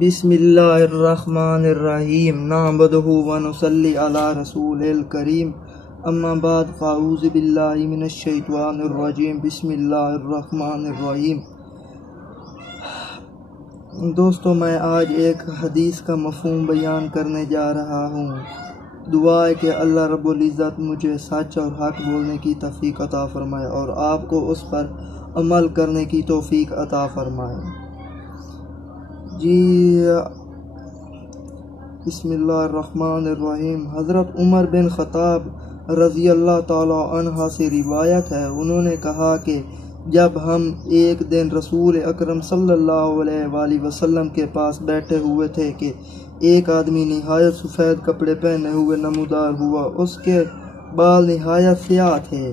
بسم اللہ الرحمن الرحیم نعبدہ ونصلی علی رسول الکریم اما بعد فاعوذ باللہ من الشیطان الرجیم بسم اللہ الرحمن الرحیم۔ دوستو، میں آج ایک حدیث کا مفہوم بیان کرنے جا رہا ہوں۔ دعا ہے کہ اللہ رب العزت مجھے سچ اور حق بولنے کی توفیق عطا فرمائے اور آپ کو اس پر عمل کرنے کی توفیق عطا فرمائے۔ بسم اللہ الرحمن الرحیم۔ حضرت عمر بن خطاب رضی اللہ تعالی عنہ سے روایت ہے، انہوں نے کہا کہ جب ہم ایک دن رسول اکرم صلی اللہ علیہ وآلہ وسلم کے پاس بیٹھے ہوئے تھے کہ ایک آدمی نہایت سفید کپڑے پہنے ہوئے نمودار ہوا، اس کے بال نہایت سیاہ تھے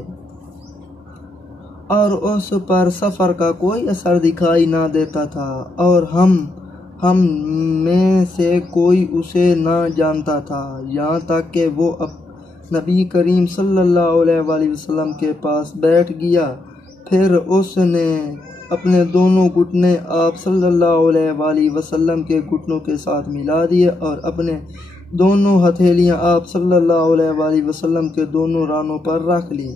اور اس پر سفر کا کوئی اثر دکھائی نہ دیتا تھا، اور ہم میں سے کوئی اسے نہ جانتا تھا، یہاں تک کہ وہ نبی کریم صلی اللہ علیہ وآلہ وسلم کے پاس بیٹھ گیا۔ پھر اس نے اپنے دونوں گھٹنے آپ صلی اللہ علیہ وآلہ وسلم کے گھٹنوں کے ساتھ ملا دیے اور اپنے دونوں ہتھیلیاں آپ صلی اللہ علیہ وآلہ وسلم کے دونوں رانوں پر رکھ لیں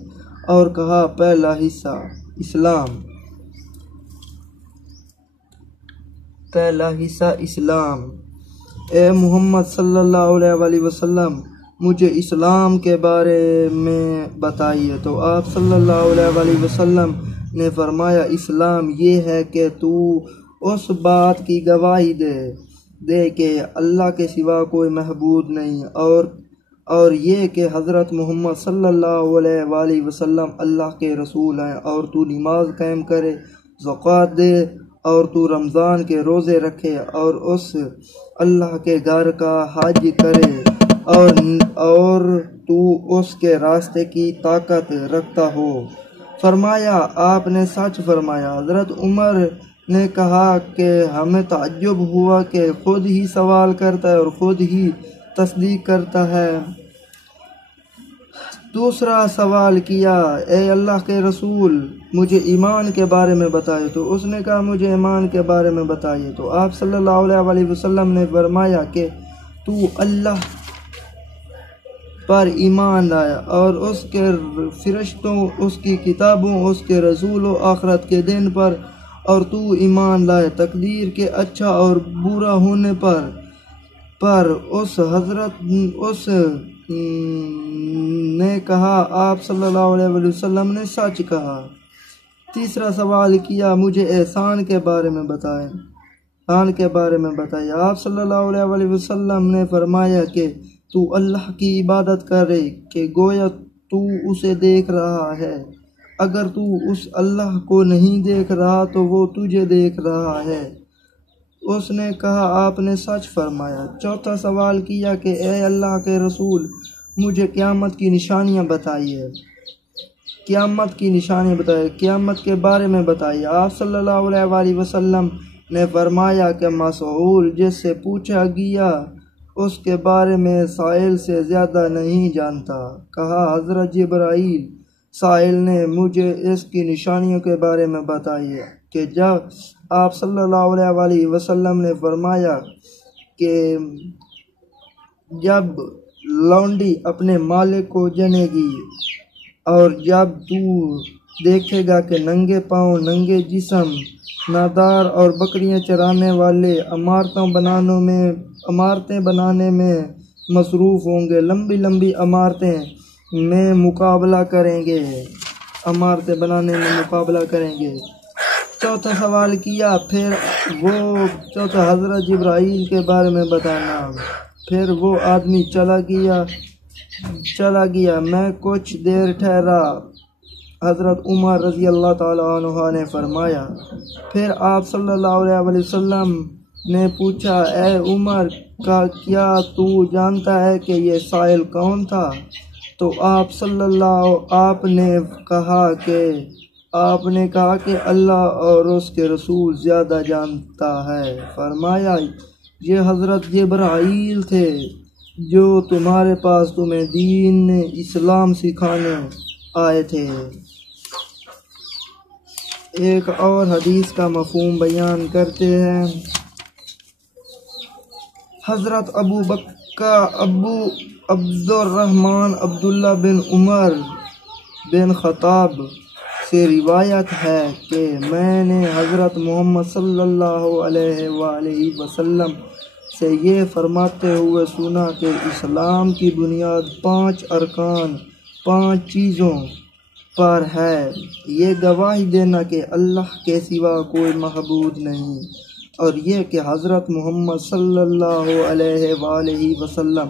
اور کہا، پہلا حصہ اسلام۔ اے محمد صلی اللہ علیہ وآلہ وسلم، مجھے اسلام کے بارے میں بتائیے۔ تو آپ صلی اللہ علیہ وآلہ وسلم نے فرمایا، اسلام یہ ہے کہ تو اس بات کی گواہی دے کہ اللہ کے سوا کوئی معبود نہیں، اور یہ کہ حضرت محمد صلی اللہ علیہ وآلہ وسلم اللہ کے رسول ہیں، اور تو نماز قائم کرے، زکوٰۃ دے، اور تو رمضان کے روزے رکھے، اور اس اللہ کے گھر کا حج کرے، اور تو اس کے راستے کی طاقت رکھتا ہو۔ فرمایا، آپ نے سچ فرمایا۔ حضرت عمر نے کہا کہ ہمیں تعجب ہوا کہ خود ہی سوال کرتا ہے اور خود ہی تصدیق کرتا ہے۔ دوسرا سوال کیا، اے اللہ کے رسول، مجھے ایمان کے بارے میں بتائیے۔ تو اس نے کہا، مجھے ایمان کے بارے میں بتائیے۔ تو آپ صلی اللہ علیہ وآلہ وسلم نے فرمایا کہ تو اللہ پر ایمان لائے اور اس کے فرشتوں، اس کی کتابوں، اس کے رسولوں، آخرت کے دن پر، اور تو ایمان لائے تقدیر کے اچھا اور برا ہونے پر اس نے کہا، آپ صلی اللہ علیہ وآلہ وسلم نے سچ کہا۔ تیسرا سوال کیا، مجھے احسان کے بارے میں بتائیں۔ آپ صلی اللہ علیہ وآلہ وسلم نے فرمایا کہ تو اللہ کی عبادت کرے کہ گویا تو اسے دیکھ رہا ہے، اگر تو اس اللہ کو نہیں دیکھ رہا تو وہ تجھے دیکھ رہا ہے۔ اس نے کہا، آپ نے سچ فرمایا۔ چوتھا سوال کیا کہ اے اللہ کے رسول، مجھے قیامت کی نشانیاں بتائیے۔ قیامت کے بارے میں بتائیے۔ آپ صلی اللہ علیہ وآلہ وسلم نے فرمایا کہ مسئول جس سے پوچھا گیا اس کے بارے میں سائل سے زیادہ نہیں جانتا۔ کہا، حضرت جبرائیل سائل نے مجھے اس کی نشانیوں کے بارے میں بتائیے کہ جب آپ صلی اللہ علیہ وآلہ وسلم نے فرمایا کہ جب لونڈی اپنے مالک کو جنے گی، اور جب تو دیکھے گا کہ ننگے پاؤں، ننگے جسم، نادار اور بکریاں چرانے والے عمارتیں بنانے میں مصروف ہوں گے، لمبی لمبی عمارتیں میں مقابلہ کریں گے۔ چوتھا سوال کیا، پھر حضرت جبرائیل کے بارے میں بتانا۔ پھر وہ آدمی چلا گیا، میں کچھ دیر ٹھہرا۔ حضرت عمر رضی اللہ تعالیٰ عنہ نے فرمایا، پھر آپ صلی اللہ علیہ وآلہ وسلم نے پوچھا، اے عمر، کیا تو جانتا ہے کہ یہ سائل کون تھا؟ تو آپ نے کہا کہ اللہ اور اس کے رسول زیادہ جانتا ہے۔ فرمایا، یہ حضرت جبرائیل تھے جو تمہارے پاس تمہیں دین اسلام سکھانے آئے تھے۔ ایک اور حدیث کا مفہوم بیان کرتے ہیں۔ حضرت ابو عبد الرحمن عبداللہ بن عمر بن خطاب سے روایت ہے کہ میں نے حضرت محمد صلی اللہ علیہ وآلہ وسلم سے یہ فرماتے ہوئے سنا کہ اسلام کی بنیاد 5 ارکان 5 چیزوں پر ہے: یہ گواہی دینا کہ اللہ کے سوا کوئی معبود نہیں، اور یہ کہ حضرت محمد صلی اللہ علیہ وآلہ وسلم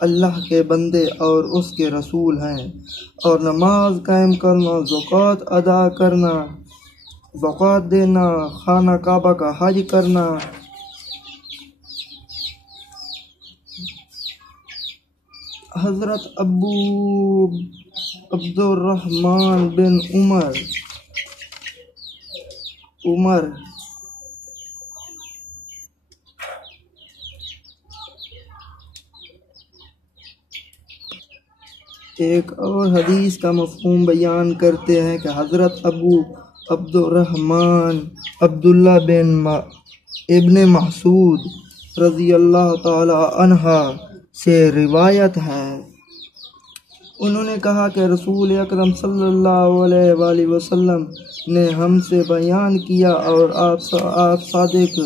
اللہ کے بندے اور اس کے رسول ہیں، اور نماز قائم کرنا، زکوٰۃ ادا کرنا، زکوٰۃ دینا، خانہ کعبہ کا حج کرنا، حضرت ابو عبد الرحمن بن عمر ایک اور حدیث کا مفہوم بیان کرتے ہیں کہ حضرت ابو عبد الرحمن عبداللہ ابن مسعود رضی اللہ تعالی عنہ سے روایت ہے، انہوں نے کہا کہ رسول اکرم صلی اللہ علیہ وآلہ وسلم نے ہم سے بیان کیا، اور آپ صادق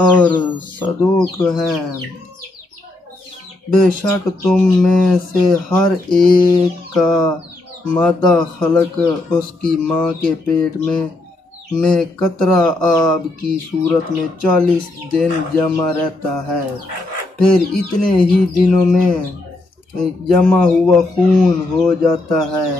اور صدوق ہیں، بے شک تم میں سے ہر ایک کا مادہ خلق اس کی ماں کے پیٹ میں قطرہ آب کی صورت میں 40 دن جمع رہتا ہے، پھر اتنے ہی دنوں میں جمع ہوا خون ہو جاتا ہے،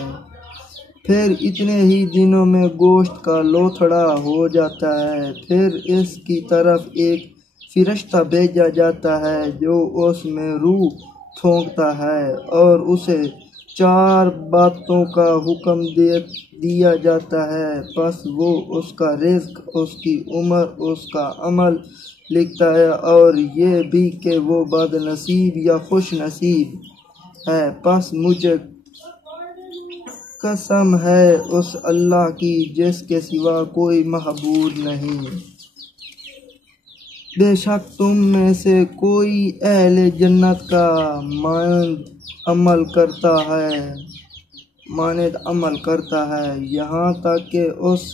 پھر اتنے ہی دنوں میں گوشت کا لوتھڑا ہو جاتا ہے، پھر اس کی طرف ایک فرشتہ بھیجا جاتا ہے جو اس میں روح پھونکتا ہے، اور اسے 4 باتوں کا حکم دیا جاتا ہے، پس وہ اس کا رزق، اس کی عمر، اس کا عمل لکھتا ہے، اور یہ بھی کہ وہ بد نصیب یا خوش نصیب ہے۔ پس مجھے قسم ہے اس اللہ کی جس کے سوا کوئی معبود نہیں، بے شک تم میں سے کوئی اہل جنت کا مانند عمل کرتا ہے یہاں تک کہ اس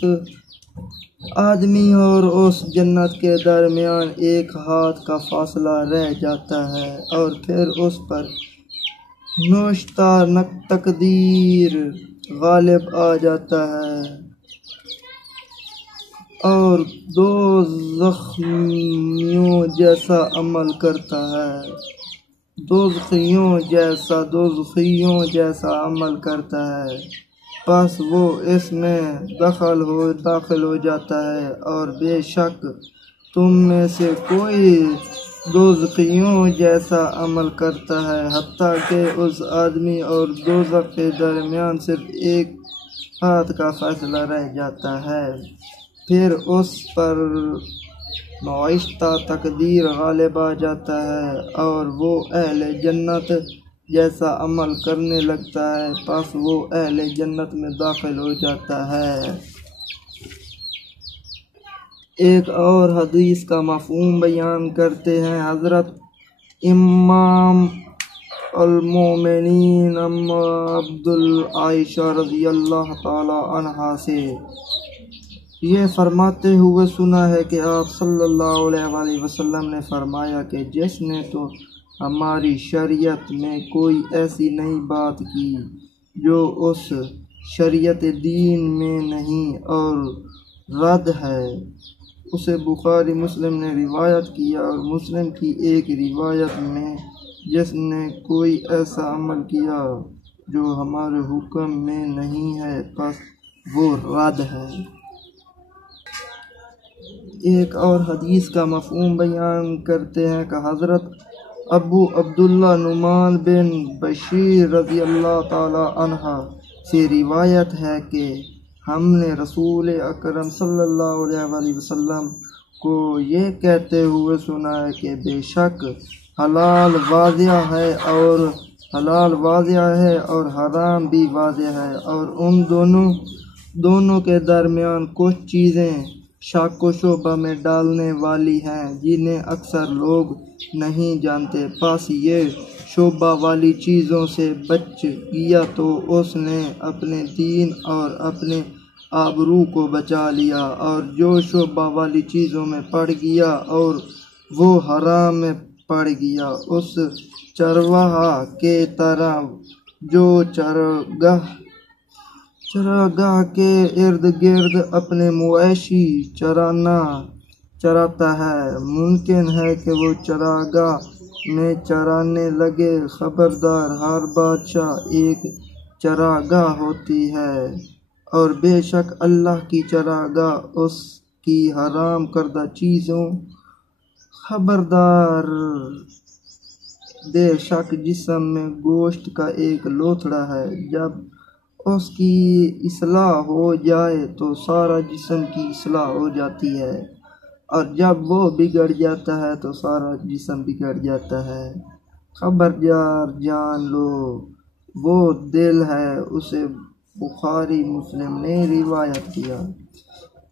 آدمی اور اس جنت کے درمیان 1 ہاتھ کا فاصلہ رہ جاتا ہے، اور پھر اس پر نوشتہ تقدیر غالب آ جاتا ہے اور دوزخیوں جیسا عمل کرتا ہے، دوزخیوں جیسا عمل کرتا ہے، پس وہ اس میں داخل ہو جاتا ہے، اور بے شک تم میں سے کوئی دوزخیوں جیسا عمل کرتا ہے، حتیٰ کہ اس آدمی اور دوزخ کے درمیان صرف 1 ہاتھ کا فاصلہ رہ جاتا ہے، پھر اس پر نوشتہ تقدیر غالب آ جاتا ہے اور وہ اہل جنت جیسا عمل کرنے لگتا ہے، پس وہ اہل جنت میں داخل ہو جاتا ہے۔ ایک اور حدیث کا مفہوم بیان کرتے ہیں حضرت امام المومنین ام عبدالعائشہ رضی اللہ تعالی عنہا سے یہ فرماتے ہوئے سنا ہے کہ آپ صلی اللہ علیہ وآلہ وسلم نے فرمایا کہ جس نے تو ہماری شریعت میں کوئی ایسی نئی بات کی جو اس شریعت دین میں نہیں اور رد ہے، اسے بخاری مسلم نے روایت کیا، اور مسلم کی ایک روایت میں جس نے کوئی ایسا عمل کیا جو ہمارے حکم میں نہیں ہے پس وہ رد ہے۔ ایک اور حدیث کا مفہوم بیان کرتے ہیں کہ حضرت ابو عبداللہ نعمان بن بشیر رضی اللہ تعالی عنہ سے روایت ہے کہ ہم نے رسول اکرم صلی اللہ علیہ وآلہ وسلم کو یہ کہتے ہوئے سنا ہے کہ بے شک حلال واضح ہے اور حرام بھی واضح ہے، اور ان دونوں کے درمیان کچھ چیزیں شک و شبہ میں ڈالنے والی ہیں جنہیں اکثر لوگ نہیں جانتے۔ پس یہ شبہ والی چیزوں سے بچ گیا تو اس نے اپنے دین اور اپنے آبرو کو بچا لیا، اور جو شبہ والی چیزوں میں پڑ گیا اور وہ حرام میں پڑ گیا، اس چرواہا کے طرح جو چراگاہ کے ارد گرد اپنے مویشی چراتا ہے۔ ممکن ہے کہ وہ چراگاہ میں چرانے لگے۔ خبردار، ہر بادشاہ ایک چراگاہ ہوتی ہے، اور بے شک اللہ کی چراگاہ اس کی حرام کردہ چیزوں۔ خبردار، بے شک جسم میں گوشت کا ایک لوتھڑا ہے، جب اس کی اصلاح ہو جائے تو سارا جسم کی اصلاح ہو جاتی ہے، اور جب وہ بگڑ جاتا ہے تو سارا جسم بگڑ جاتا ہے۔ خبردار، جان لو وہ دل ہے، اسے بخاری مسلم نے روایت کیا۔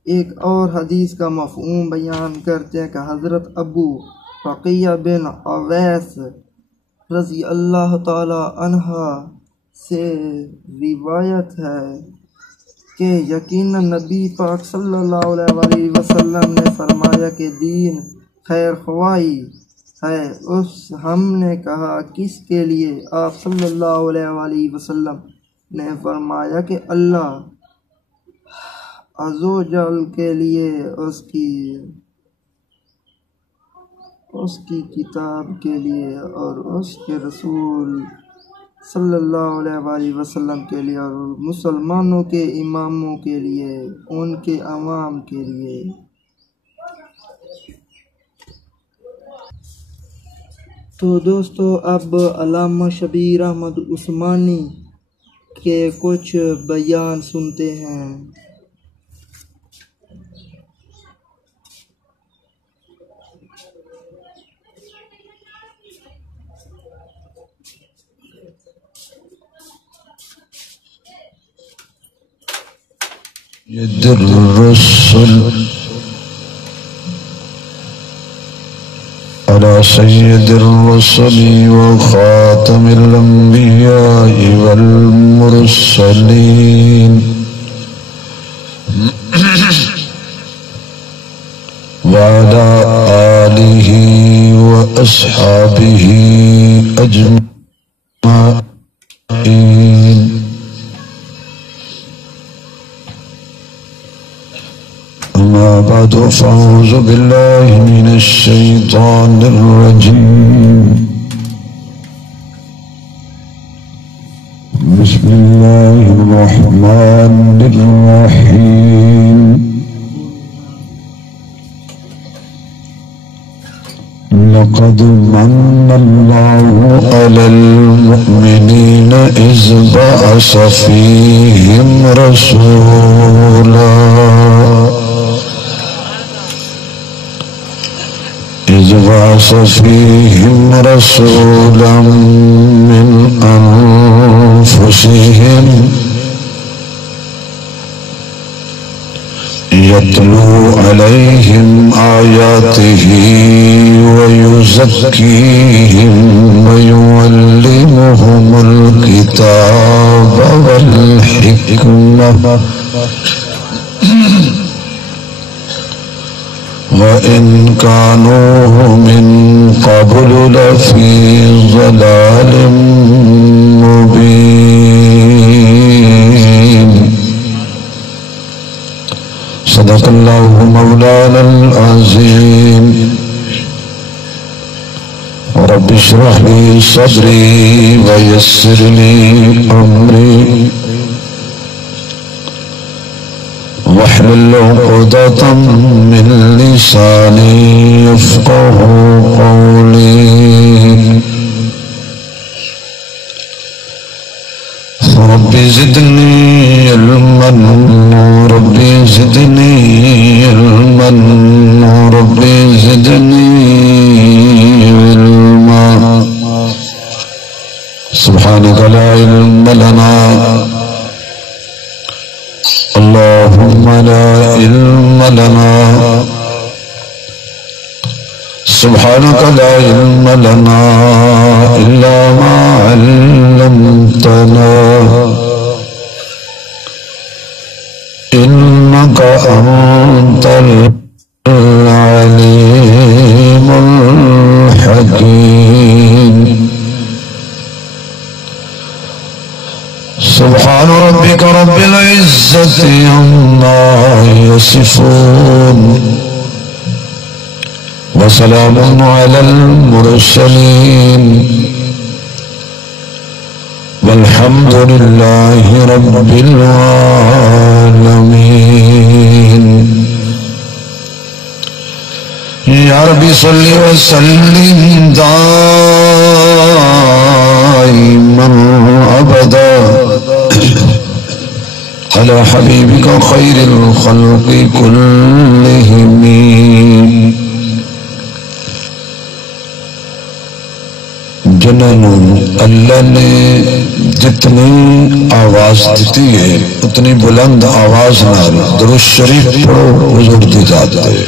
ایک اور حدیث کا مفہوم بیان کرتے ہیں کہ حضرت ابو بقیہ بن اویس رضی اللہ تعالی عنہ سے روایت ہے کہ یقیناً نبی پاک صلی اللہ علیہ وسلم نے فرمایا کہ دین خیر خواہی ہے۔ ہم نے کہا کس کے لیے؟ آپ صلی اللہ علیہ وسلم نے فرمایا کہ اللہ عز و جل کے لیے، اس کی کتاب کے لیے، اور اس کے رسول صلی اللہ علیہ وسلم کے لیے، اور مسلمانوں کے اماموں کے لیے، ان کے عوام کے لیے۔ تو دوستو، اب علامہ شبیر احمد عثمانی کے کچھ بیان سنتے ہیں۔ ید الرسل على سید الرسل وخاتم الانبیاء والمرسلین وعلى آلہ واصحابہ اجمعین۔ أما بعد فأعوذ بالله من الشيطان الرجيم، بسم الله الرحمن الرحيم۔ لقد من الله على المؤمنين إذ بعث فيهم رسولا من أنفسهم يتلو عليهم آياته ويزكيهم ويعلمهم الكتاب والحكمة وإن كانوا من قبل لفي ضلال مبين۔ صدق الله مولانا العظيم۔ رب اشرح لي صدري ويسر لي أمري واحلل عقدة من لساني يفقه قولي۔ رب زدني علما، رب زدني علما، رب زدني علما۔ سبحانك لا علم لنا اللهم لا علم لنا سبحانك لا علم لنا إلا ما علمتنا إنك أنت العليم الحكيم سبحان ربك رب العزة عما يصفون وسلام على المرسلين والحمد لله رب العالمين يا رب صل وسلم دائما أبدا على حبيبك خير الخلق كلهم جنہوں اللہ نے جتنی آواز دیتی ہے اتنی بلند آواز نال درود شریف پڑھو حضور دی ذات ہے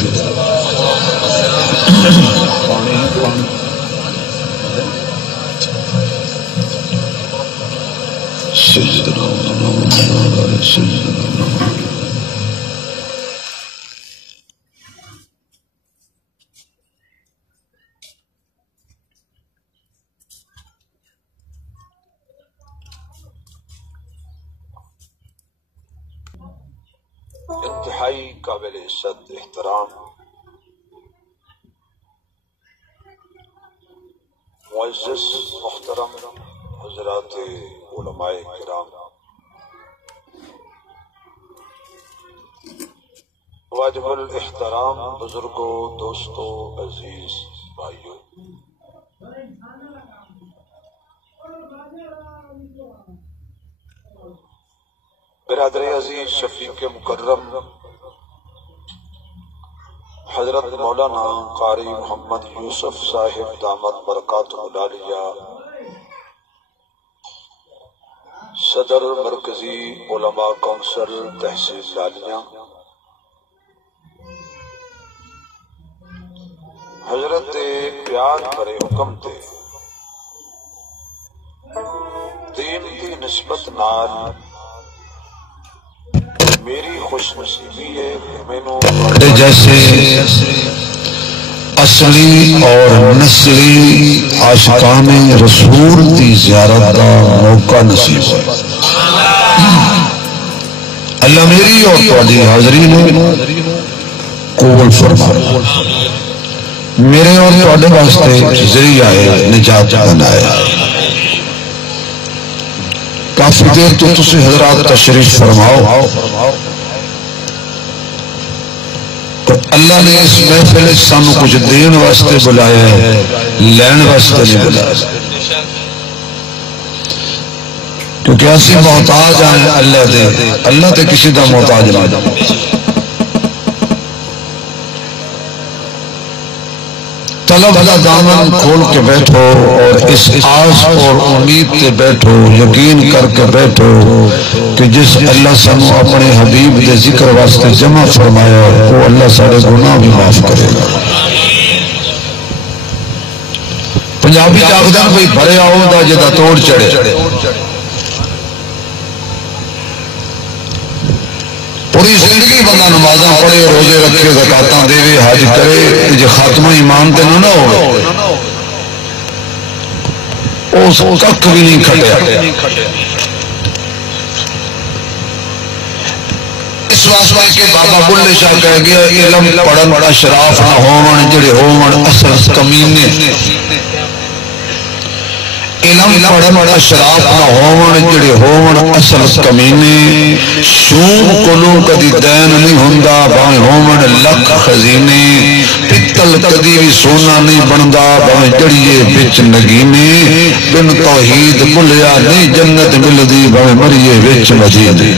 انتہائی قابل عزت احترام معزز محترم حضرات علماء کرام، واجب الاحترام بزرگوں، دوستوں، عزیز بھائیوں، برادر عزیز شفیق مکرم حضرت مولانا قاری محمد یوسف صاحب دامت برکاتہ العالیہ، صدر مرکزی علماء کونسل تحصیل لالیاں، حضرت پیار بھرے حکم تے دین کی نسبت نال میری خوش نصیبی ہے کہ جیسے اصلی اور نسلی عاشقان رسول کی زیارت کا موقع نصیب ہے۔ اللہ میری اور تواڈی حاضری نو قبول فرمائے، میرے اور تواڈے واسطے ذریعہ نجات بنایا۔ کافی دیر تو تسی حضرات تشریف فرماؤ، تو اللہ نے اس محفل سانو کچھ دین واسطے بلایا ہے، لین واسطے نہیں بلایا، کیونکہ اسی محتاج ہیں اللہ دے، اللہ تے کسی دا محتاج نہیں۔ طلب کا دامن کھول کے بیٹھو اور اس آس اور امید سے بیٹھو، یقین کر کے بیٹھو کہ جس اللہ سانو اپنے حبیب دے ذکر واسطے جمع فرمایا وہ اللہ سارے گناہ بھی معاف کرے گا۔ پنجابی آخدن کوئی بھرے آؤ دا جدا توڑ چڑھے، پوری زندگی بندہ نمازاں پڑھے، روزے رکھے، زکاتاں دے، حج کرے، جو خاتمہ ایمان تے نہ ہو اس تک بھی نہیں کھٹیا۔ اس واسطے کہ بابا بلے شاہ کہہ گیا علم پڑھن اشراف نہ ہون جڑے ہون اصل کمینے، علم پڑھن اشراف نہ ہون جڑے ہون اصل کمینے، شوم کولوں کدی دین نہیں ہوندا بھاویں ہون لکھ خزینے، پتل کدی بھی سونا نہیں بندا بھاویں جڑیے وچ نگینے، بن توحید بھلیا نہیں جنت ملدی بھاویں مریے وچ مدینے۔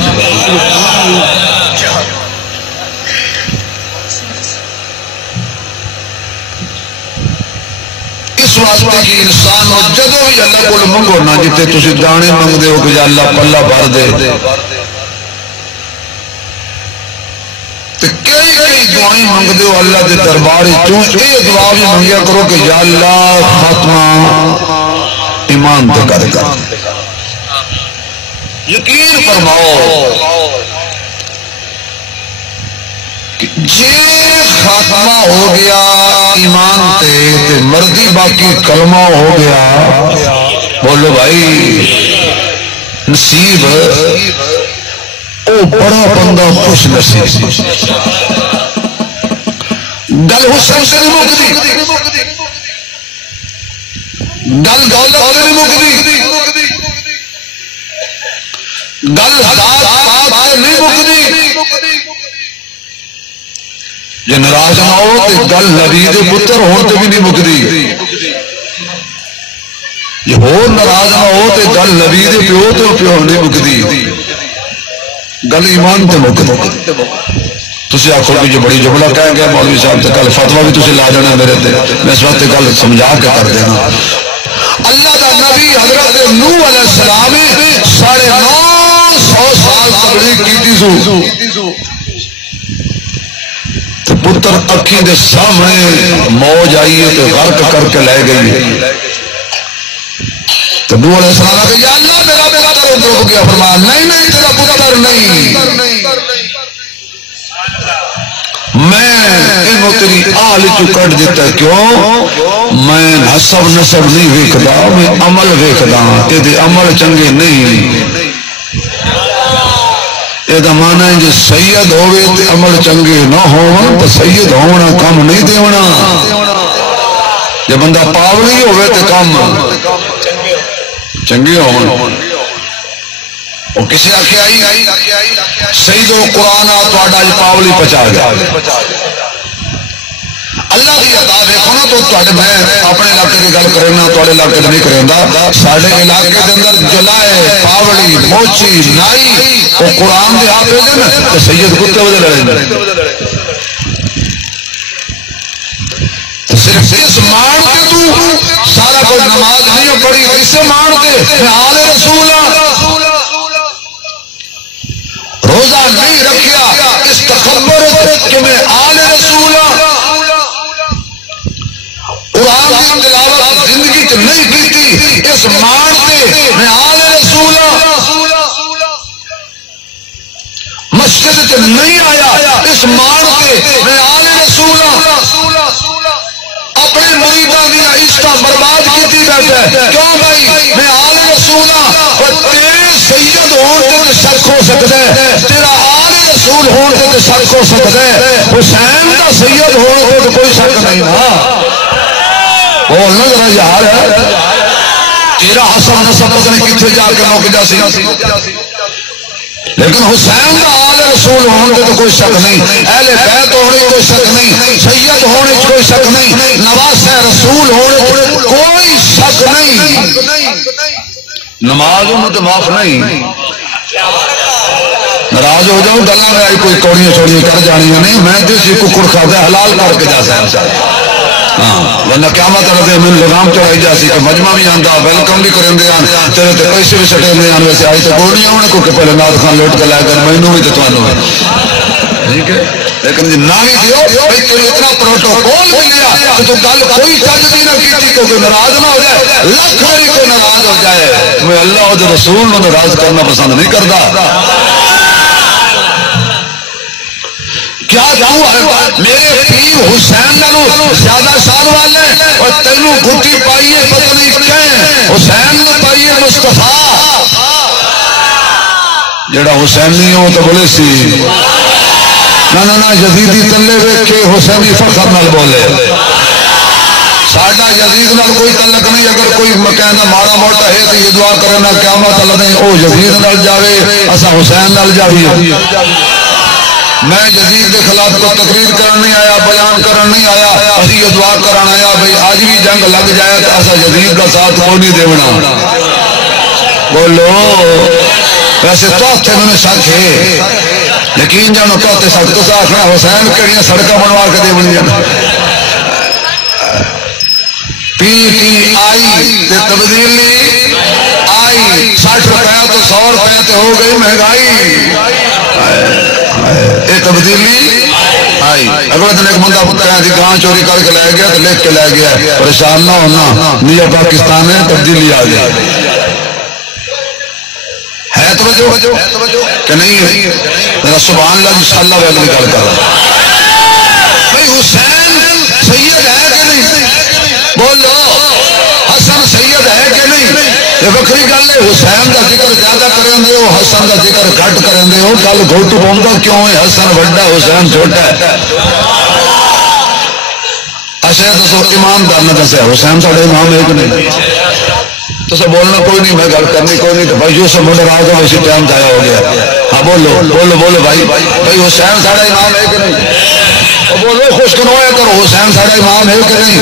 اس واسطے کہ انسان جدو بھی اللہ کو منگو نا جتے تسی دانے منگ دے ہو کہ اللہ پلہ بھر دے، دعائیں منگ دیو اللہ دے دربار چوں اے دعا بھی منگیا کرو کہ یا اللہ خاتمہ ایمان تے کر یقین فرماؤ جے خاتمہ ہو گیا ایمان تے مردی باقی کلمہ ہو گیا بولو بھائی نصیب او بڑا بندہ خوش نصیب گل حسن سے نہیں مکدی گل دولت سے نہیں مکدی گل ذات پاک سے نہیں مکدی جے ناراض نہ ہو تے گل نبی دے پتر ہون تے بھی نہیں مکدی جے ہور ناراض نہ ہو تے گل نبی دے پیو تے پیو نہیں مکدی گل ایمان تے مکدی تسی آکھو کہ جو بڑی جملہ کہہ گیا مولوی صاحب تے کل فتوی بھی تسی لا جانا میرے تے میں اس وقت گل سمجھا کے کر دینا اللہ دا نبی حضرت نوح علیہ السلام 950 سال تبلیغ کیتی سو تو پتر اکھی دے سامنے موج آئی ہے تو غرق کر کے لے گئی تو نوح علیہ السلام نے کہا یا اللہ میرا پتر ادھر ہو گیا فرمایا نہیں تیرا پتر نہیں میں انہوں تیری آل چو کٹ دیتا کیوں میں حسب نسب نہیں ویکھدا میں عمل ویکھدا تیرے عمل چنگے نہیں یہ مانا ہے جو سید ہوئے تے عمل چنگے نہ ہون تو سید ہونا کم نہیں دیونا جب بندہ پاولی ہوئے تے کم چنگے ہون اور کسی آکھے آئی سید و قرآن تو آڈا جی پاولی پچا گیا اللہ کی عطا دیکھو نا تو میں اپنے علاقے کی گل کرنا تو علاقے نہیں کرنا سارے علاقے کے اندر جلائے پاوڑی موچی نائی وہ قرآن دے آپ دے نا تو سید کتے وجہ لڑے صرف اس مان کے تو سارا کوئی نماز نہیں پڑھی اسے مان کے میں آل رسول روزہ نہیں رکھیا اس تکبر کہ میں آل رسول قرآن کی تلاوت زندگی چ نہیں کیتی اس مان کے میں آل رسول مسجد چ نہیں آیا اس مان کے میں آل رسول اپنے مریداں دی عزت برباد کیتی بیٹھا ہے کیوں بھائی میں آل رسول اور تیرے سید ہون تے شک ہو سکتا ہے تیرا آل رسول ہون تے شک ہو سکتا ہے حسین کا سید ہون تے کوئی شک نہیں نا بولنا ذرا یار ہے تیرا حسن نسب پتہ نہیں کتنے جا کے موقع جاسی لیکن حسین کا آل رسول ہونے تو کوئی شک نہیں اہل بیت ہونے کوئی شک نہیں سید ہونے کوئی شک نہیں نواز رسول ہونے کوئی شک نہیں نماز انہوں تو معاف نہیں ناراض ہو جاؤں گلا میں آئی کوئی کوڑیاں چھوڑیاں کر جانی نہیں میں دیسی ککڑ کھاتا حلال کر کے جا سکتا ورنہ قیامت رہتے میں لگام چڑھائی جاسی کہ مجمع بھی آندا ویلکم بھی کریں دے آن تیرے تے پیسے بھی سٹے دے آن ویسے آئی تو کوئی نہیں ہونے کو کہ پہلے ناد خان لوٹ کے لائے کر مہینوں بھی تو توانوں ہے ٹھیک ہے لیکن جی نہ ہی دیو بھئی تیرے اتنا پروٹوکول ملیا کہ تو گل کوئی چاہتی نہ کیتی کوئی ناراض نہ ہو جائے لاکھ باری کوئی ناراض ہو جائے میں اللہ اور رسول نے ناراض کرنا پسند نہیں کرتا کیا میرے پیر حسین نالو زیادہ سال والے اور تینوں گھٹی پائیے پتہ نہیں کہیں حسین نے پائیے مصطفیٰ جڑا حسین نہیں ہو تو بولے سی نہ یزیدی تلے ویکھ کے حسینی فخر نال بولے ساڈا یزید نال کوئی تعلق نہیں اگر کوئی کہنا ماڑا موٹا ہے تو یہ دعا کرنا قیامت اللہ نے او یزید نال جاوے اسا حسین نال جاویے میں یزید کے خلاف کو تقریر کرن نہیں آیا بیان کرن نہیں آیا اسی یہ دعا کرن آیا بھئی آج بھی جنگ لگ جائے تو ایسا یزید کا ساتھ کو نہیں دیونا بولو ویسے تو تھے میں نے شک ہے یقین جانو کہتے ساتھ تو آخنا حسین کہڑیاں سڑکیں بنوا کے دیونی پی ٹی آئی تے تبدیلی آئی 60 روپے تو 100 روپے تے ہو گئی مہنگائی یہ تبدیلی اگلے دن ایک بندہ گاں چوری کر کے لے گیا تو لکھ کے لے گیا پریشان نہ ہونا نیا پاکستان ہے تبدیلی آ گئی ہے توجہ کہ نہیں ہے سبحان اللہ جی اللہ میں اگلی گل کر بھائی حسین سید ہے کہ نہیں بولو حسن سید ہے کہ نہیں یہ وکری گل ہے حسین کا ذکر زیادہ کریں دے ہو حسن کا ذکر گھٹ کریں دے ہو گل گھٹ پاؤں کیوں ہے حسن بڑا حسین چھوٹا ہے اچھا دسو امام کرنا دسیا حسین ساڑھے امام ہے کہ نہیں تو سب بولنا کوئی نہیں میں گل کرنی کوئی نہیں تو بھائی جو سب مڈر آ گیا اسی ٹائم ضائع ہو گیا ہاں بولو بولو بولو بھائی بھائی حسین ساڑھا امام ہے کہ نہیں بولو خوش کنویا کرو حسین ساڑھا امام ہے کہ نہیں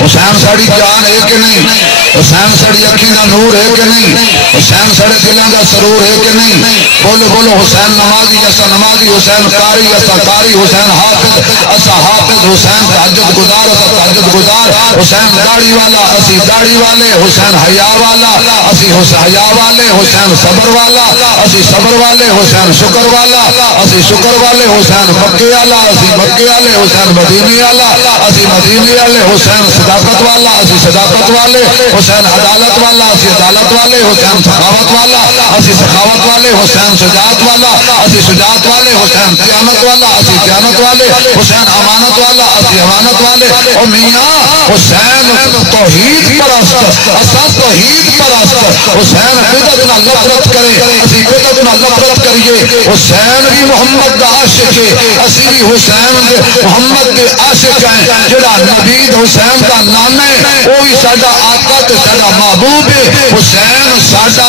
حسین ساڑھی جان ہے کہ نہیں حسین ساڑھی اکھیں کا نور ہے کہ نہیں حسین ساڑھے دلوں کا سرور ہے کہ نہیں بولو بولو حسین نمازی ایسا نمازی حسین قاری ایسا قاری حسین حافظ ایسا حافظ حسین تہجد گزار ایسا تہجد گزار حسین داڑھی والا اسی داڑھی والے حسین حیا والا اسی حیا والے حسین صبر والا اسی صبر والے حسین شکر والا اسی شکر والے حسین مکے والا اسی مکے والے حسین مدینے والا اسی مدینے والے حسین صداقت والا اسی صداقت والے حسین عدالت والا اسی عدالت والے حسین سخاوت والا اسی سخاوت والے حسین شجاعت والا اسی شجاعت والے حسین قیامت والا اسی قیامت والے حسین امانت والا اسی امانت والے او میاں حسین توحید پرست اساں توحید پرست حسین بدعت نہ نفرت کرے اسی بدعت نہ نفرت کریے حسین بھی محمد دا عاشق ہے اسی بھی حسین محمد دے عاشق ہیں جڑا نبید حسین دا نام ہے وہی ساڈا آقا تے ساڈا محبوب ہے حسین ساڈا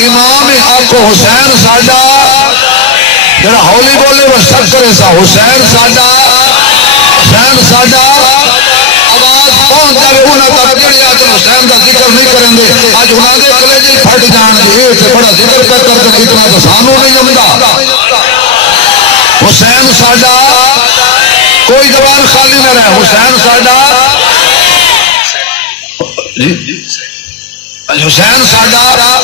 امام ہے آکو حسین ساڈا جڑا ہولی بولے وہ سب کرے سا حسین ساڈا آواز پہنچ جائے انہوں تک جڑے آج حسین کا ذکر نہیں کریں گے آج انہوں نے کلیجے پھٹ جان گے یہ سے بڑا ذکر پہ کر دیں اتنا تو سانو نہیں جمدا حسین ساڈا کوئی زبان خالی نہ رہے حسین ساڈا حسین ساڈا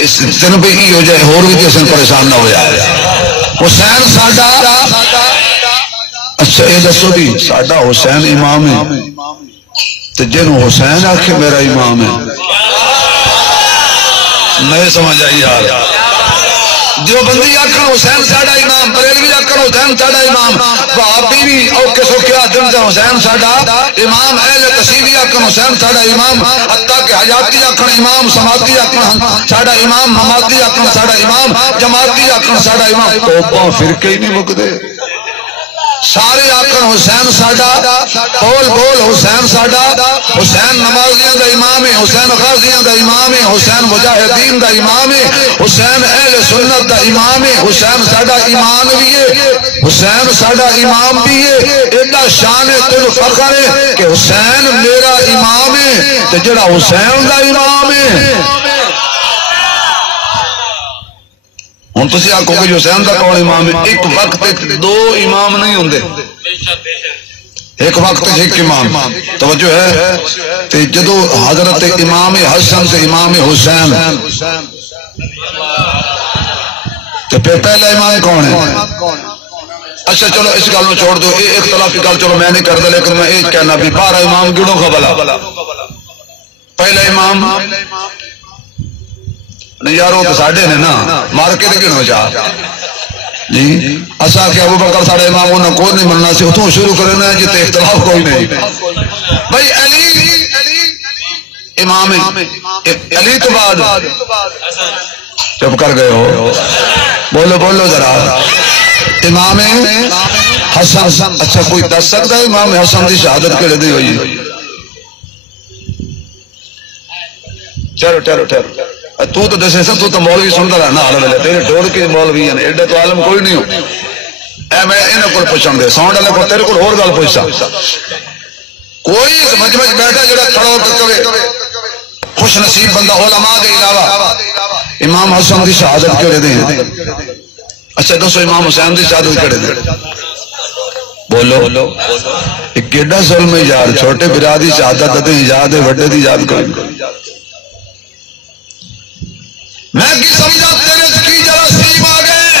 اس دن پہ ہی ہو جائے اور بھی کسی پریشان نہ ہو جائے حسین ساڈا اچھا یہ دسو بھی ساڈا حسین امام ہے تو جنوں حسین آکھے میرا امام ہے نہیں سمجھ آئی یار جو بندی آکھن حسین ساڈا امام بریلوی آکھن حسین ساڈا امام وہابی بھی اوکے سوکھے آدم سے حسین ساڈا امام اہل تشیعی آکھن حسین ساڈا امام حتیٰ کہ حیاتی آکھن امام سماعتی آکھن ساڈا امام مماتی آکھن ساڈا امام جماعتی آکھن ساڈا امام توپاں فرقے ہی نہیں مکدے سارے آکھن حسین ساڈا بول بول حسین ساڈا حسین نمازیاں دا امام ہے حسین غازیاں دا امام ہے حسین مجاہدین دا امام ہے حسین اہل سنت دا امام ہے حسین ساڈا ایمان بھی ہے حسین ساڈا امام بھی ہے ایڈا شان ہے تینو فخر ہے کہ حسین میرا امام ہے تے جڑا حسین دا امام ہے ہوں تھی آخو گے حسین کا کون امام ہے ایک وقت دو امام نہیں ہوندے ایک وقت ایک امام توجہ ہے جدو حضرت امام حسن سے امام حسین تو پھر پہلا امام کون ہے اچھا چلو اس گل میں چھوڑ دو یہ اختلافی گل چلو میں نہیں کرتا لیکن میں یہ کہنا بھی 12 امام گڑوں کا بلا پہلا امام نہیں یار وہ تو ساڑھے نے نا مار کے گنو چاہ جی اصا کہ ابو بکر ساڑھے امام انہیں کوئی نہیں ملنا سی اتوں شروع کرنا ہے جتے اختلاف کوئی نہیں بھائی علی امام علی تو بعد چپ کر گئے ہو بولو بولو ذرا امام حسن اچھا کوئی دس سکتا ہے امام حسن کی شہادت کیڑے دی ہوئی ٹھہرو تو دسے سب تو مولوی سنتا رہنا حال ویلے تیرے ڈور کے مولوی ہیں ایڈے تو عالم کوئی نہیں ہو اے میں انہاں کول پوچھن دے ساؤنڈ والے کو تیرے کول اور گل پوچھا کوئی سمجھ بیٹھا جڑا کھڑا ہو کے کہے خوش نصیب بندہ علماء کے علاوہ امام حسن کی شہادت کیڑے دے اچھا دسو امام حسین کی شہادت کیڑے دے بولو ایک کیڑا ظلم ہے یار چھوٹے برا دی شہادت دے یاد ہے وڈے دی یاد کریں میں کی سمجھا تیرے کی جراثیم آ گئے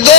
2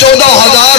14,000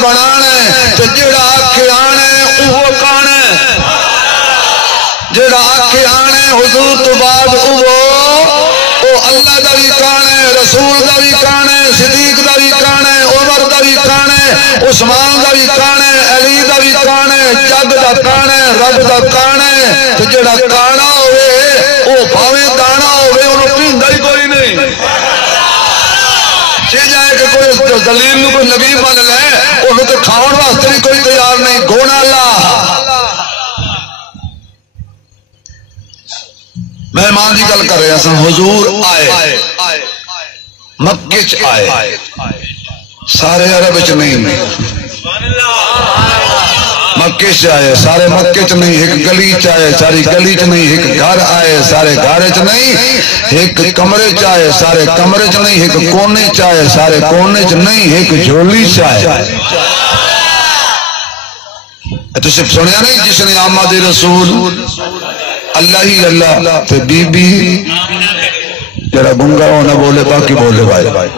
بنانا تے جڑا آکھے آنے اوہ کانے جڑا آکھے آنے حضور تو بعد او اللہ دا بھی کانے رسول دا بھی کانے صدیق دا بھی کانے عمر دا بھی کانے عثمان دا بھی کانے علی دا بھی کانے جگ دا کانے رب دا کانے تو جڑا کانا ہوئے او بھاویں دانا ہوئے انہوں پیندا ہی کوئی نہیں چے جائے کہ کوئی دلیل نو کوئی نبی مان لے انہوں تو کھاؤن واسطے بھی کوئی تیار نہیں گونا اللہ مہمان دی گل کر رہے ہیں حضور آئے مکے چ آئے سارے عرب چ نہیں مکے چ آئے سارے مکے چ نہیں ایک گلی چ آئے ساری گلی چ نہیں ایک گھر آئے سارے گھر چ نہیں ایک کمرے چ آئے سارے کمرے چ نہیں ایک کونے چ آئے سارے کونے چ نہیں ایک جھولی چ آئے تو سب سنیا نہیں جس نے آمد رسول اللہ ہی اللہ تے بی بی جرا گنگا ہو نہ بولے باقی بولے بھائی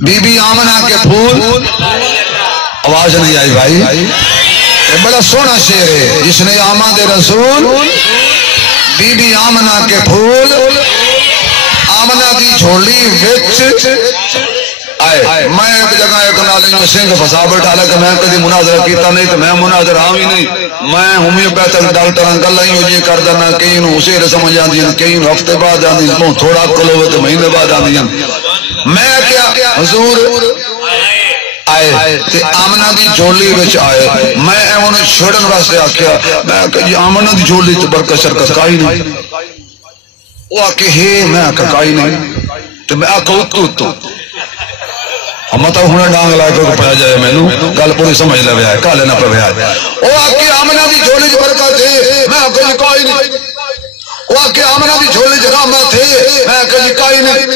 بی بی آمنہ کے پھول آواز نہیں آئی بھائی یہ بڑا سونا شعر ہے جس نے آمد رسول بی بی آمنہ کے پھول آمنہ دی جھولی وچ آئے میں ایک جگہ ایک نالی میں سنگھ فسا بیٹھا لگا میں کدی مناظرہ کیتا نہیں تو میں مناظرہ ہوں ہی نہیں میں ہومیوپیتھک ڈاکٹر گل ہی ہو جی کر دینا کئی نو اسے سمجھ آندی کئی نو ہفتے بعد آندی تھوڑا کلو تو مہینے بعد آندی میں کیا حضور آئے تے آمنہ دی جھولی وچ آئے میں انہیں چھڑن واسطے آکھیا میں کہ جی آمنہ دی جھولی تے برکت شرکت کائی نہیں وہ آکے ہے میں آکھا کائی نہیں تو میں آکھا اتو مطلب ہونا ڈانگ لائے کوئی پڑا جائے میں نو گل پوری سمجھ لے آئے کالے نہ پہ آئے وہ آکے آمنہ دی جھولی جو برکت ہے میں آکھا جی کائی نہیں وہ آکے آمنہ دی جھولی جو رحمت ہے میں آکھا جی کائی نہیں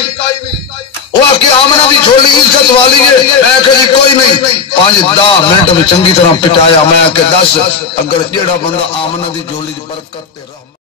وہ آکے آمنہ دی جھولی عزت والی ہے میں آکھا جی کوئی نہیں 5-10 منٹ میں چنگی طرح پٹایا میں آکھا 10 اگر جیڑا بندہ آمنہ دی جھولی جو برکت ہے